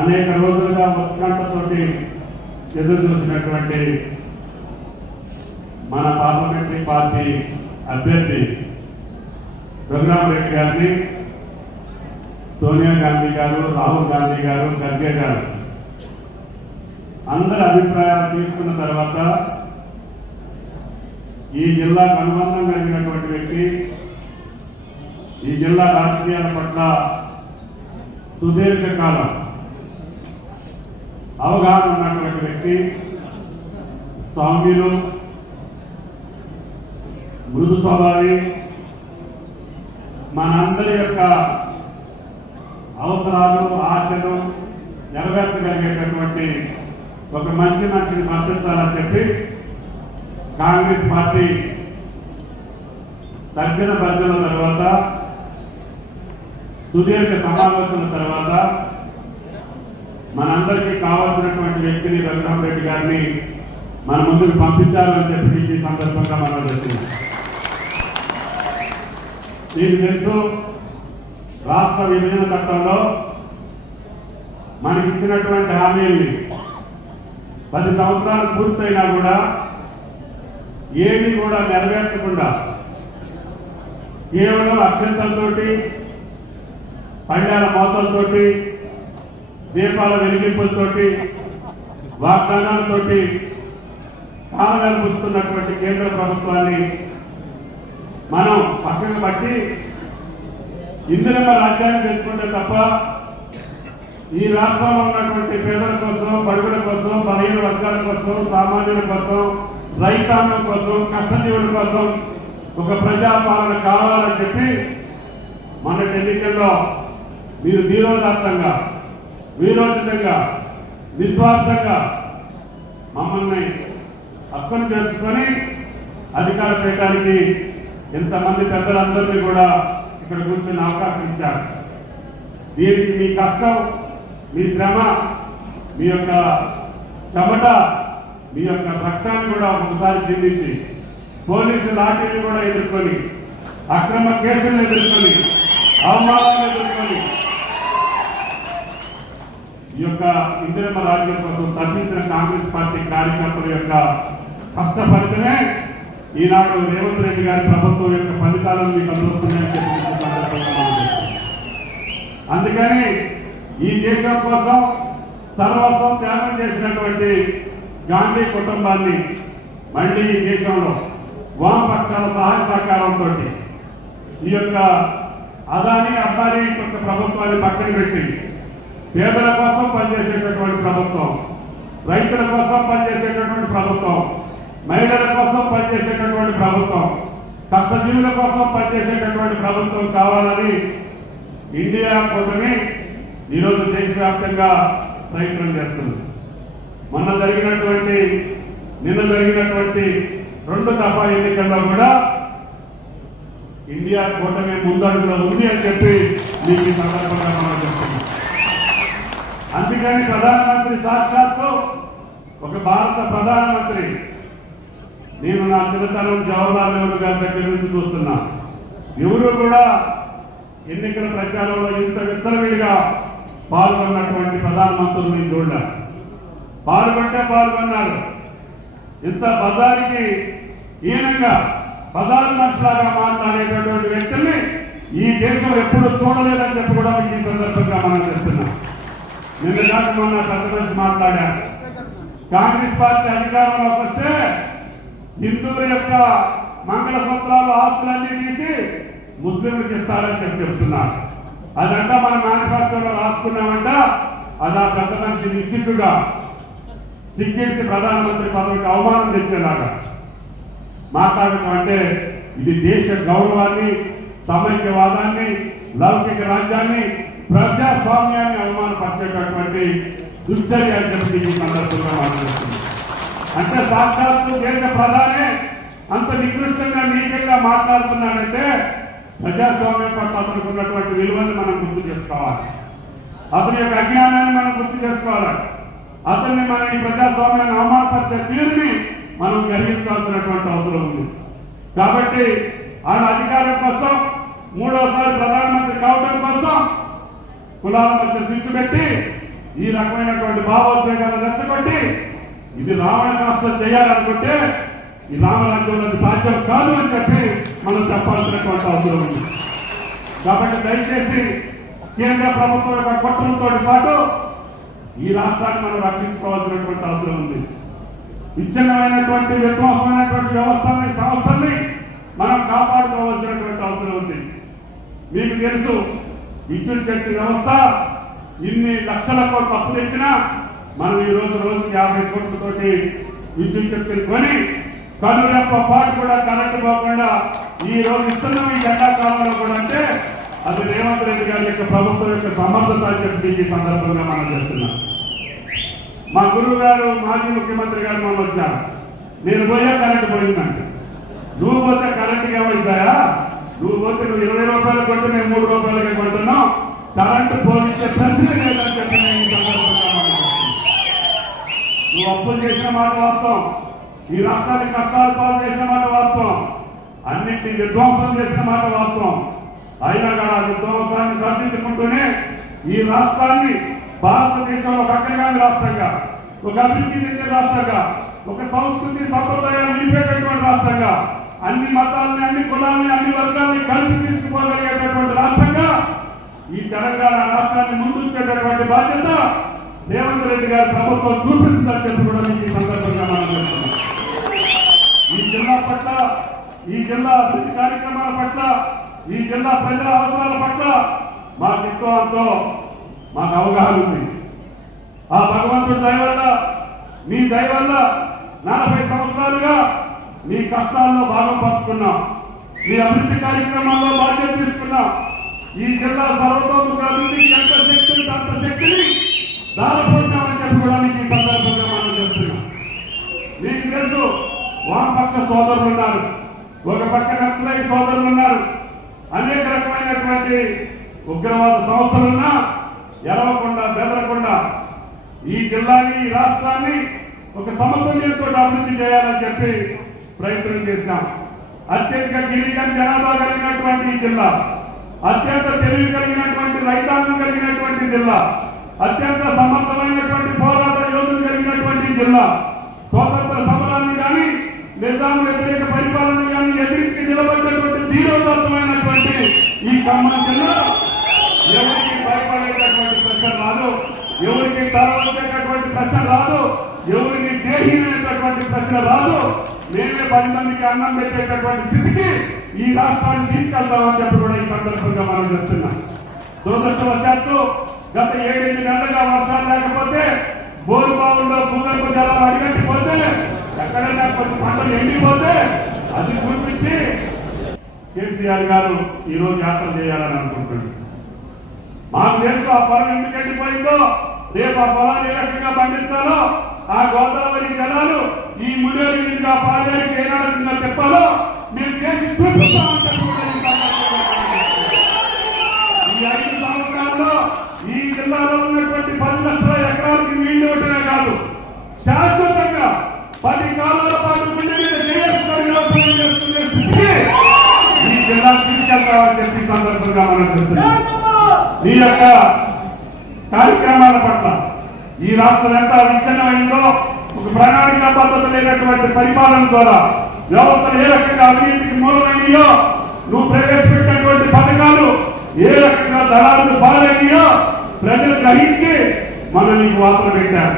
అనేక రోజులుగా ఉత్కంఠతోటి ఎదురు చూసినటువంటి మన పార్లమెంటరీ పార్టీ అభ్యర్థి రఘురామరెడ్డి గారిని సోనియా గాంధీ గారు రాహుల్ గాంధీ గారు ఖర్గే గారు. అందరి అభిప్రాయాలు తీసుకున్న తర్వాత ఈ జిల్లాకు అనుబంధం కలిగినటువంటి వ్యక్తి ఈ జిల్లా రాజకీయాల పట్ల సుదీర్ఘకాలం అవగాహన ఉన్నటువంటి వ్యక్తి సౌమ్యులు మృదు స్వభావి మనందరి యొక్క అవసరాలు ఆశలు నెరవేర్చగలిగేటటువంటి ఒక మంచి మనిషిని పంపించాలని చెప్పి కాంగ్రెస్ పార్టీ తర్జన భర్జన తర్వాత సుదీర్ఘ సమావేశం తర్వాత మనందరికీ కావాల్సినటువంటి వ్యక్తిని రఘురామరెడ్డి గారిని మన ముందుకు పంపించాలని చెప్పి ఈ సందర్భంగా మనం చేస్తున్నాం మీకు తెలుసు రాష్ట్ర విభజన చట్టంలో మనకి ఇచ్చినటువంటి హామీల్ని పది సంవత్సరాలు పూర్తయినా కూడా ఏమీ కూడా నెరవేర్చకుండా కేవలం అక్షంతలతోటి పండాల మోతలతోటి దీపాల వెలిగింపులతోటి వాగ్దానాలతోటి కాలం కేంద్ర ప్రభుత్వాన్ని మనం పక్కన పట్టి ఇందిరమ్మ రాజ్యాన్ని తెచ్చుకుంటే తప్ప ఈ రాష్ట్రంలో ఉన్నటువంటి పేదల కోసం బడుగుల కోసం బలహీన వర్గాల కోసం సామాన్యుల కోసం రైతాంగం కోసం కష్టజీవుల కోసం ఒక ప్రజాపాలన కావాలని చెప్పి మన ఎన్నికల్లో మీరు ధీరోదాత్తంగా వీరోచితంగా నిస్వార్థంగా మమ్మల్ని హక్కును చేర్చుకొని అధికార పీఠానికి ఇంతమంది పెద్దలందరినీ కూడా ఇక్కడ కూర్చొని అవకాశం ఇచ్చారు. దీనికి మీ కష్టం మీ శ్రమ మీ యొక్క చెమట మీ యొక్క రక్తాన్ని కూడా ఒకసారి చెందించి పోలీసు లాఠీలు కూడా ఎదుర్కొని అక్రమ కేసులు ఎదుర్కొని అవమానాలు ఎదుర్కొని ఈ యొక్క ఇందిరమ్మ రాజ్యం కోసం తప్పించిన కాంగ్రెస్ పార్టీ కార్యకర్తల యొక్క కష్టపడితేనే ఈనాడు రేవంత్ రెడ్డి గారి ప్రభుత్వం యొక్క ఫలితాలను మీకు అందుతున్నాయని అందుకని ఈ దేశం కోసం సర్వస్వం త్యాగం చేసినటువంటి గాంధీ కుటుంబాన్ని మళ్ళీ ఈ దేశంలో వామపక్షాల సహాయ సహకారంతో ఈ యొక్క అదాని అబ్బానీ యొక్క ప్రభుత్వాన్ని పక్కన పెట్టి పేదల కోసం పనిచేసేటటువంటి ప్రభుత్వం రైతుల కోసం పనిచేసేటటువంటి ప్రభుత్వం మహిళల కోసం పనిచేసేటటువంటి ప్రభుత్వం కష్టజీవుల కోసం పనిచేసేటటువంటి ప్రభుత్వం కావాలని ఇండియా కూటమి ఈరోజు దేశవ్యాప్తంగా ప్రయత్నం చేస్తుంది. మొన్న జరిగినటువంటి నిన్న జరిగినటువంటి రెండు దఫా ఎన్నికల్లో కూడా ఇండియా కూటమి ముందడుగులో ఉంది అని చెప్పి మీకు సందర్భంగా మనం చెప్తున్నాం. అందుకని ప్రధానమంత్రి సాక్షాత్తు ఒక భారత ప్రధానమంత్రి. నేను నా చిన్నతనం జవహర్లాల్ నెహ్రూ గారి దగ్గర నుంచి చూస్తున్నా. ఎవరు కూడా ఎన్నికల ప్రచారంలో ఇంత విచ్చలవిడిగా పాల్గొన్నటువంటి ప్రధానమంత్రులు నేను చూడ పాల్గొంటే పాల్గొన్నారు. ఇంత బజారికి ఈనంగా బజారు మనుషులాగా మాట్లాడేటటువంటి వ్యక్తుల్ని ఈ దేశం ఎప్పుడు చూడలేదని చెప్పి కూడా మీకు ఈ సందర్భంగా మనం చెప్తున్నాం. నిన్న దాకా మొన్న పెద్ద మాట్లాడారు. కాంగ్రెస్ పార్టీ అధికారంలోకి వస్తే హిందువుల యొక్క మంగళసూత్రాలు ఆస్తులన్నీ తీసి ముస్లింలకు ఇస్తారని చెప్పి చెప్తున్నారు. అదంతా మన మేనిఫెస్టోలో రాసుకున్నామంట. అది ఆ పెద్ద మనిషి నిశ్చితుగా సిగ్గేసి ప్రధానమంత్రి పదవికి అవమానం తెచ్చేలాగా. మాట్లాడటం అంటే ఇది దేశ గౌరవాన్ని సమైక్యవాదాన్ని లౌకిక రాజ్యాన్ని ప్రజాస్వామ్యాన్ని అవమానపరిచేటటువంటి దుశ్చర్య అని చెప్పి ఈ సందర్భంగా మాట్లాడుతుంది అంటే సాక్షాత్తు దేశ ప్రధానే అంత నికృష్టంగా నీచంగా మాట్లాడుతున్నాడంటే ప్రజాస్వామ్యం పట్ల అతనికి ఉన్నటువంటి విలువని మనం గుర్తు చేసుకోవాలి. అతని యొక్క అజ్ఞానాన్ని మనం గుర్తు చేసుకోవాలి. అతన్ని మన ఈ ప్రజాస్వామ్యాన్ని అవమానపరిచే తీరుని మనం గర్వించాల్సినటువంటి అవసరం ఉంది. కాబట్టి ఆయన అధికారం కోసం మూడోసారి ప్రధానమంత్రి కావడం కోసం కులాల మధ్య చిచ్చు పెట్టి ఈ రకమైనటువంటి భావోద్వేగాలు రెచ్చగొట్టి ఇది రావణ కాష్టం చేయాలనుకుంటే ఈ రామరాజ్యంలో సాధ్యం కాదు అని చెప్పి మనం చెప్పాల్సినటువంటి అవసరం ఉంది. కాబట్టి దయచేసి కేంద్ర ప్రభుత్వం యొక్క కుట్రలతో పాటు ఈ రాష్ట్రాన్ని మనం రక్షించుకోవాల్సినటువంటి అవసరం ఉంది. విచ్ఛిన్నమైనటువంటి విధ్వంసమైనటువంటి వ్యవస్థల్ని సంస్థల్ని మనం కాపాడుకోవాల్సినటువంటి అవసరం ఉంది. మీకు తెలుసు విద్యుత్ శక్తి వ్యవస్థ ఇన్ని లక్షల కోట్లు అప్పు తెచ్చినా మనం ఈ రోజు రోజు యాభై కోట్లతోటి విద్యుత్ శక్తిని కొని కనురెప్ప పాటు కూడా కరెంటు పోకుండా ఈ రోజు ఇస్తున్నాం ఈ ఎండాకాలంలో కూడా అంటే అది రేవంత్ రెడ్డి గారి యొక్క ప్రభుత్వం యొక్క సమర్థత అని చెప్పి ఈ సందర్భంగా మనం చెప్తున్నాం. మా గురువు గారు మాజీ ముఖ్యమంత్రి గారు మనం వచ్చారు. నేను పోయా కరెంటు పోయిందంటే. నువ్వు పోతే కరెంటుకి ఏమైందాయా? నువ్వు పోతే నువ్వు ఇరవై రూపాయలు కొంటే మేము మూడు రూపాయలకే కొంటున్నాం కరెంటు పోలించే ప్రశ్న లేదని చెప్పి నువ్వు అప్పులు చేసిన మాట వాస్తవం. ఈ రాష్ట్రానికి కష్టాలు పాలు చేసిన మాట వాస్తవం. అన్నింటినీ విధ్వంసం చేసిన మాట వాస్తవం. అయినా కూడా ఆ విధ్వంసాన్ని సరిదిద్దుకుంటూనే ఈ రాష్ట్రాన్ని భారతదేశంలో ఒక అగ్రగామి రాష్ట్రంగా ఒక అభివృద్ధి చెందిన రాష్ట్రంగా ఒక సంస్కృతి సంప్రదాయాలు నిలిపేటటువంటి రాష్ట్రంగా అన్ని మతాలని అన్ని కులాలని అన్ని వర్గాల్ని కలిపి తీసుకుపోగలిగేటటువంటి రాష్ట్రంగా ఈ తెలంగాణ రాష్ట్రాన్ని ముందుంచేటటువంటి బాధ్యత రేవంత్ రెడ్డి గారి ప్రభుత్వం చూపిస్తుందని చెప్పి కూడా మీకు ఈ సందర్భంగా మనం ఈ జిల్లా పట్ల ఈ జిల్లా అభివృద్ధి కార్యక్రమాల పట్ల ఈ జిల్లా ప్రజల అవసరాల పట్ల మాకు ఎక్కువ అంతో మాకు అవగాహన ఉంది. ఆ భగవంతుడి దయ వల్ల మీ దయ వల్ల నలభై సంవత్సరాలుగా మీ కష్టాల్లో భాగం పంచుకున్నాం. మీ అభివృద్ధి కార్యక్రమాల్లో బాధ్యత తీసుకున్నాం. ఈ జిల్లా సర్వతోముఖ అభివృద్ధికి ఎంత శక్తిని అంత శక్తిని దారపోతామని చెప్పుకోవడానికి ఈ సందర్భంగా మనం చెప్తున్నాం. మీకు తెలుసు వామపక్ష సోదరులు ఉన్నారు. ఒక పక్క నక్సలైట్ సోదరులు ఉన్నారు. అనేక రకమైనటువంటి ఉగ్రవాద సంస్థలున్నా ఎలవకుండా బెదరకుండా ఈ జిల్లాని ఈ రాష్ట్రాన్ని ఒక సమతుల్యంతో అభివృద్ధి చేయాలని చెప్పి ప్రయత్నం చేశాం. అత్యధిక గిరిజన జనాభా కలిగినటువంటి జిల్లా అత్యంత తెలివి కలిగినటువంటి రైతాంగం కలిగినటువంటి జిల్లా అత్యంత సమర్థమైనటువంటి పోరాట యోధులు కలిగినటువంటి జిల్లా స్వాతంత్ర సమరాన్ని కానీ నిజాం వ్యతిరేక పరిపాలన కానీ ఎదిరించి నిలబడినటువంటి ధీరోదత్తమైనటువంటి ఈ ఖమ్మం జిల్లా ఎవరికి భయపడేటటువంటి ప్రశ్న రాదు ఎవరికి తలవచ్చేటటువంటి ప్రశ్న రాదు ఎవరికి దేహీనటువంటి ప్రశ్న రాదు మేమే పది మందికి అన్నం పెట్టేటటువంటి స్థితికి ఈ రాష్ట్రాన్ని తీసుకెళ్తామని చెప్పి కూడా ఈ సందర్భంగా మనం చెప్తున్నాం. దురదృష్టవశాత్తు గత ఏడెనిమిది నెలలుగా వర్షాలు లేకపోతే బోరుబావుల్లో భూగర్భ జలం అడిగట్టిపోతే ఎక్కడైనా కొన్ని పంటలు ఎండిపోతే అది చూపించి కేసీఆర్ గారు ఈరోజు యాత్ర చేయాలని అనుకుంటున్నాడు. మాకు తెలుసు ఆ పొలం ఎందుకు ఎండిపోయిందో రేపు ఆ పొలాన్ని ఏ రకంగా పండించాలో ఆ గోదావరి జలాలు ఈ పాలేరుకి ఏ రకంగా చెప్పాలో మేము చేసి చూపిస్తామని ఈ సందర్భంగా ఈ ఐదు సంవత్సరాల్లో ఈ జిల్లాలో ఉన్నటువంటి పది లక్షల ఎకరాలకి నీళ్ళు ఇవ్వటమే కాదు శాశ్వతంగా పది కాలాల పాటు గుండె మీద ఈ జిల్లా తీసుకెళ్తామని చెప్పి సందర్భంగా మనం చెప్తున్నాం. మీ యొక్క కార్యక్రమాల పట్ల ఈ రాష్ట్రం ఎంత విచ్ఛిన్నమైందో ఒక ప్రణాళిక పద్ధతి లేనటువంటి పరిపాలన ద్వారా వ్యవస్థలు ఏ రకంగా అవినీతికి మూలమైనయో నువ్వు ప్రవేశపెట్టినటువంటి పథకాలు ఏ రకంగా దళాలకు బాలైనయో ప్రజలు గ్రహించి మన నీకు వాసన పెట్టారు.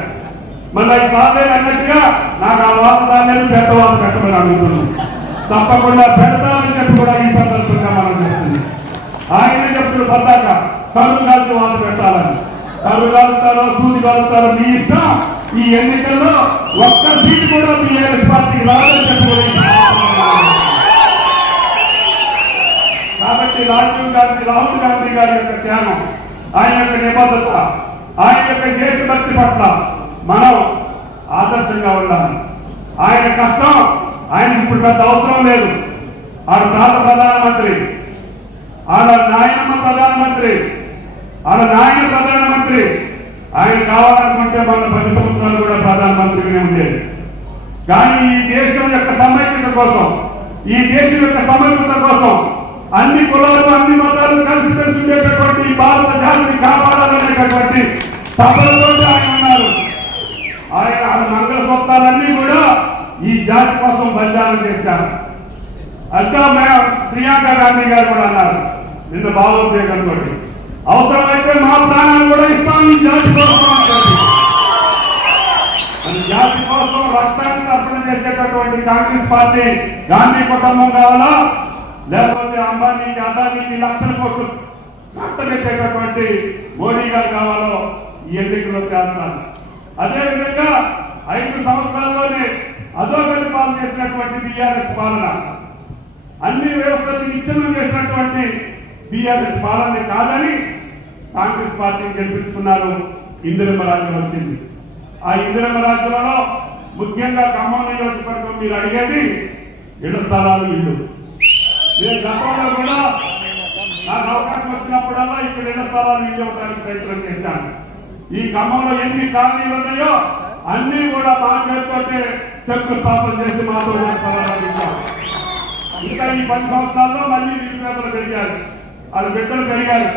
మళ్ళీ అది అన్నట్టుగా నాకు ఆ వార్త సాధలేదు పెద్ద పెట్టమని అడుగుతున్నాను. తప్పకుండా పెడతామని చెప్పి కూడా ఈ సందర్భంగా మనం చెప్తుంది ఆయన చెప్తున్న పద్దాక కరువు కాల్చి వాళ్ళు పెట్టాలని. కరువు కాలుతారో సూది మీ ఇష్టం. ఈ ఎన్నికల్లో ఒక్క సీటు కూడా టీఆర్ఎస్ పార్టీకి రాదని చెప్పి కాబట్టి రాజీవ్ గాంధీ రాహుల్ గాంధీ గారి యొక్క ధ్యానం ఆయన యొక్క నిబద్ధత ఆయన యొక్క దేశభక్తి పట్ల మనం ఆదర్శంగా ఉండాలి. ఆయన కష్టం ఆయనకి ఇప్పుడు పెద్ద అవసరం లేదు. ఆడ తాత ప్రధానమంత్రి ఆడ నాయనమ్మ ప్రధానమంత్రి అలా నాయన ప్రధానమంత్రి. ఆయన కావాలనుకుంటే మన పది సంవత్సరాలు కూడా ప్రధానమంత్రిగానే ఉండేది. కానీ ఈ దేశం యొక్క సమైక్యత కోసం ఈ దేశం యొక్క సమైక్యత కోసం అన్ని కులాలు అన్ని మతాలు కలిసి కలిసి ఉండేటటువంటి ఈ భారత జాతిని కాపాడాలనేటటువంటి తపలతో ఆయన ఉన్నారు. ఆయన ఆయన మంగళ స్వప్నాలన్నీ కూడా ఈ జాతి కోసం బలిదానం చేశారు. అంతా ప్రియాంక గాంధీ గారు కూడా అన్నారు. నిన్న భావోద్వేగంతో అవసరమైతే మా ప్రాణాలు కూడా ఇస్తాం ఈ జాతి కోసం జాతి కోసం రక్తాన్ని అర్పణ చేసేటటువంటి కాంగ్రెస్ పార్టీ గాంధీ కుటుంబం కావాలా? లేకపోతే అంబానీకి అదానీకి లక్షల కోట్లు కట్టబెట్టేటటువంటి మోడీ గారు కావాలో ఈ ఎన్నికల్లో చేస్తారు. అదేవిధంగా ఐదు సంవత్సరాల్లోనే అధోగతి పాలన చేసినటువంటి బీఆర్ఎస్ పాలన. అన్ని వ్యవస్థలు విచ్ఛిన్నం చేసినటువంటి బీఆర్ఎస్ పాలన కాదని కాంగ్రెస్ పార్టీని గెలిపించుకున్నారు ఇందిరమ్మ రాజ్యం వచ్చింది. ఆ ఇందిరమ్మ రాజ్యంలో ముఖ్యంగా ఖమ్మం నియోజకవర్గం మీరు అడిగేది ఇళ్ళ స్థలాలు ఇల్లు నేను గతంలో కూడా నాకు అవకాశం వచ్చినప్పుడల్లా ఇక్కడ ఇళ్ళ స్థలాలు ఇల్లు ఇవ్వడానికి ప్రయత్నం చేశాను. ఈ ఖమ్మంలో ఎన్ని కాలనీలు ఉన్నాయో అన్ని కూడా మా చేతితోటే శంకుస్థాపన చేసి మాతో ఇళ్ళ ఇంకా ఈ పది సంవత్సరాల్లో మళ్ళీ నిరుపేదలు పెరిగారు. వాళ్ళ బిడ్డలు పెరిగారు.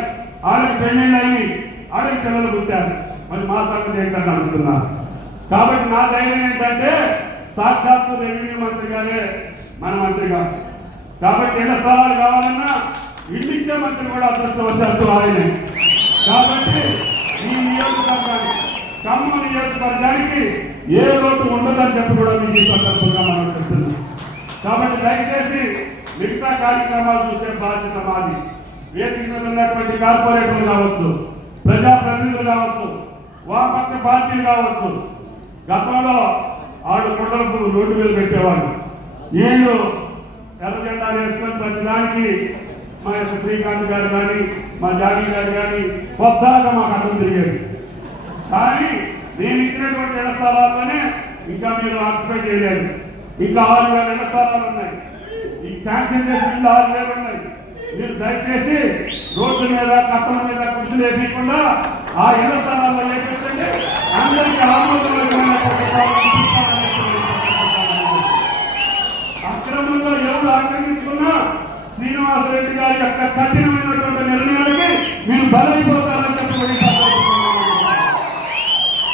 ఆడకి పెళ్ళిళ్ళు అయ్యి వాళ్ళకి పిల్లలు పుట్టారు. మరి మా సంగతి ఏంటని అనుకున్నాను కాబట్టి నా ధైర్యం ఏంటంటే సాక్షాత్తు రెవెన్యూ మంత్రి గారే మన మంత్రి గారు. కాబట్టి ఇళ్ళ స్థలాలు కావాలన్నా ఇల్లు మంత్రి కూడా అదృష్టం అదృష్టవశాత్తు ఆయనే. కాబట్టి ఈ నియోజకవర్గానికి ఖమ్మం నియోజకవర్గానికి ఏ లోటు ఉండదని చెప్పి కూడా మీకు ఈ సందర్భంగా మనం చెప్తున్నాం. కాబట్టి దయచేసి మిగతా కార్యక్రమాలు చూసే బాధ్యత మాది. వేదిక మీద ఉన్నటువంటి కార్పొరేటర్లు కావచ్చు ప్రజాప్రతినిధులు కావచ్చు వామపక్ష పార్టీలు కావచ్చు గతంలో ఆడు కొండలప్పుడు రోడ్డు మీద పెట్టేవాళ్ళు. వీళ్ళు ఎర్ర జెండా వేసుకొని ప్రతిదానికి మా యొక్క శ్రీకాంత్ గారు కానీ మా జానీ గారు కానీ కొద్దాగా మాకు అర్థం తిరిగేది. కానీ నేను ఇచ్చినటువంటి ఇళ్ళ స్థలాల్లోనే ఇంకా మీరు ఆక్యుపై చేయలేదు. ఇంకా ఆరు వేల ఇళ్ళ స్థలాలు ఉన్నాయి. ఈ శాంక్షన్ చేసిన ఆరు వేలు ఉన్నాయి. దయచేసి రోడ్డు మీద కట్టల మీద గుర్తులు వేపించకుండా ఆ ఇళ్ళ స్థలాల్లో వేసేటండి అందరికీ ఆమోదం అక్రమంగా ఎవరు ఆక్రమించుకున్నా శ్రీనివాసరెడ్డి గారి యొక్క కఠినమైనటువంటి నిర్ణయానికి మీరు బలైపోతారని చెప్పి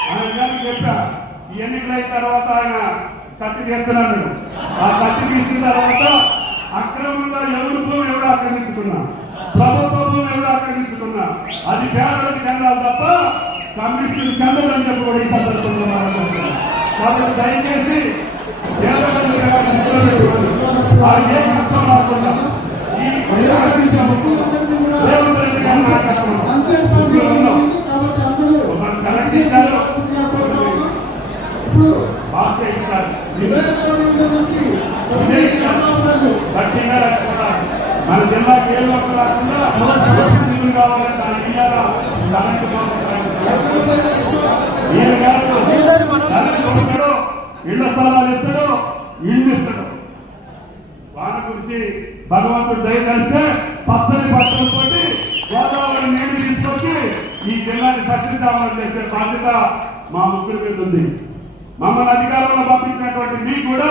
ఆయన గారికి చెప్పా ఎన్నికలైన తర్వాత ఆయన కత్తి చేస్తున్నాను ఆ కత్తి తీసిన తర్వాత అక్రమంగా ఎవరు భూమి ఎవరు ఆక్రమించుకున్నా? ప్రభుత్వ భూమి ఎవరు ఆక్రమించుకున్నా? అది పేదలకు చెందాలి తప్ప కమ్యూనిస్టులు చెందదని ఈ సందర్భంగా చెప్తున్నాం. కాబట్టి దయచేసి పేదలకు వారికి ఏ కష్టం రాకుండా ఈ రేవంత్ రెడ్డి మన జిల్లాకి ఏ లోపల రాకుండా నిధులు కావాలంటే ఆ ఇయ్యాలా ఈయన ఇళ్ళ స్థలాలు ఇస్తాడు ఇల్లు ఇస్తాడు. వాన కురిసి భగవంతుడు దయచేస్తే పచ్చని పచ్చలతో గోదావరి నీళ్ళు తీసుకొచ్చి ఈ జిల్లాని సస్యశ్యామలం చేసే బాధ్యత మా ముగ్గురి మీద ఉంది. మమ్మల్ని అధికారంలో పంపించినటువంటి మీకు కూడా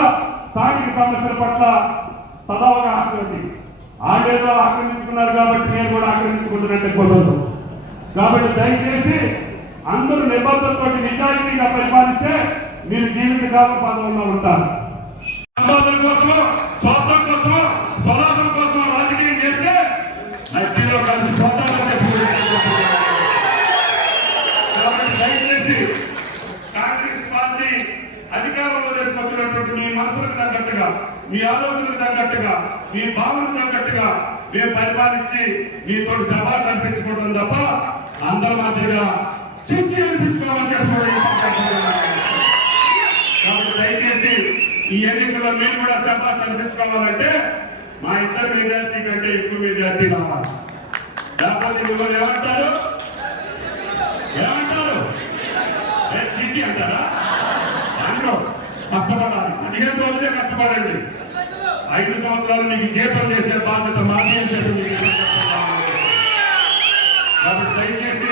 స్థానిక సమస్యల పట్ల సదవగాహన ఉంది ఆడేదో ఆక్రమించుకున్నారు కాబట్టి నేను కూడా ఆక్రమించుకుంటున్నట్టే కుదరదు. కాబట్టి దయచేసి అందరూ నిబద్ధతతో నిజాయితీగా పరిపాలిస్తే మీరు జీవితకాలం పదవుల్లో ఉంటారు. సంపాదన కోసమో స్వార్థం కోసమో స్వలాభం కోసమో రాజకీయం చేస్తే నచ్చిలో కలిసి పోతారని చెప్పి కాబట్టి దయచేసి కాంగ్రెస్ పార్టీ అధికారంలో తీసుకొచ్చినటువంటి మీ మనసులకు తగ్గట్టుగా మీ ఆలోచనకు తగ్గట్టుగా మీ భావనకు తగ్గట్టుగా మేము పరిపాలించి మీతో సభా కల్పించుకోవడం తప్ప అందరి మాదిరిగా చిచ్చి అనిపించుకోమని చెప్పి దయచేసి ఈ ఎన్నికల్లో మేము కూడా సభా అనిపించుకోవాలంటే మా ఇద్దరు విద్యార్థి కంటే ఎక్కువ విద్యార్థి కావాలి. లేకపోతే మిమ్మల్ని ఏమంటారు ఏమంటారు ఏ చిచి అంటారా? కష్టపడాలి. పదిహేను రోజులే కష్టపడండి. ఐదు సంవత్సరాలు మీకు జీతం చేసే బాధ్యత మాకే కాబట్టి దయచేసి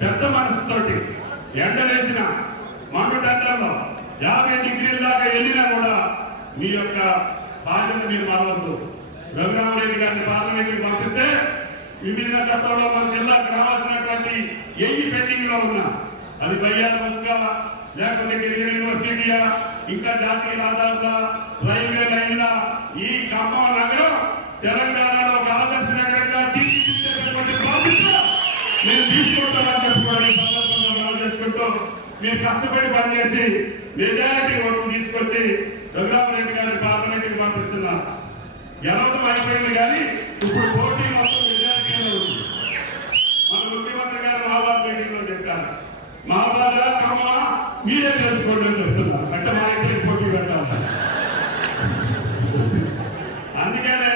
పెద్ద మనసుతోటి ఎండలేసిన మండు ఎండల్లో యాభై డిగ్రీల దాకా వెళ్ళినా కూడా మీ యొక్క బాధ్యత మీరు మరవద్దు. రఘురామరెడ్డి గారిని పార్లమెంట్కి పంపిస్తే విభిన్న చట్టంలో మన జిల్లాకు రావాల్సినటువంటి ఎయి పెండింగ్లో ఉన్నా. అది బయ్యాల ముక్క లేకపోతే గిరిజన యూనివర్సిటీయా ఇంకా జాతీయ రహదారుల రైల్వే లైన్ల ఈ ఖమ్మం నగరం తెలంగాణలో ఒక ఆదర్శ నగరంగా తీర్చిదిద్దేటటువంటి బాధ్యత నేను తీసుకుంటానని చెప్పుకోవాలి సందర్భంగా మనం చేసుకుంటూ మీరు కష్టపడి పనిచేసి మెజారిటీ ఓట్లు తీసుకొచ్చి రఘురామరెడ్డి గారిని పార్లమెంట్కి పంపిస్తున్నా గెలవడం అయిపోయింది కానీ ఇప్పుడు పోటీ మొత్తం మెజారిటీలో మన ముఖ్యమంత్రి గారు మహాభారత మీటింగ్ చెప్పారు. కమ్మ మీరే తెలుసుకోండి అని చెప్తున్నా. అంటే మా ఇద్దరికి పోటీ పెట్టాలి అందుకనే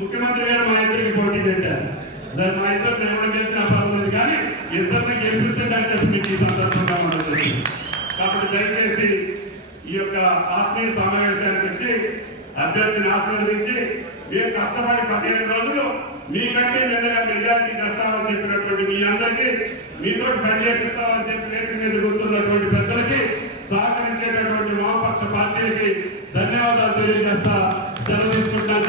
ముఖ్యమంత్రి గారు మా ఇద్దరికి పోటీ పెట్టారు. సరే మా ఇద్దరు ఎవరు గెలిచినా పర్వాలేదు కానీ ఇద్దరిని గెలిపించండి అని చెప్పి మీకు ఈ సందర్భంగా మనం కాబట్టి దయచేసి ఈ యొక్క ఆత్మీయ సమావేశానికి వచ్చి అభ్యర్థిని ఆశీర్వదించి మీరు కష్టపడి పదిహేను రోజులు మీకంటే మెల్లగా మెజారిటీ తెస్తామని చెప్పినటువంటి మీ అందరికీ మీతో పనిచేస్తామని చెప్పి రేటు మీద కూర్చున్నటువంటి పెద్దలకి సహకరించేటటువంటి వామపక్ష పార్టీలకి ధన్యవాదాలు తెలియజేస్తా. సెలవు తీసుకుంటాను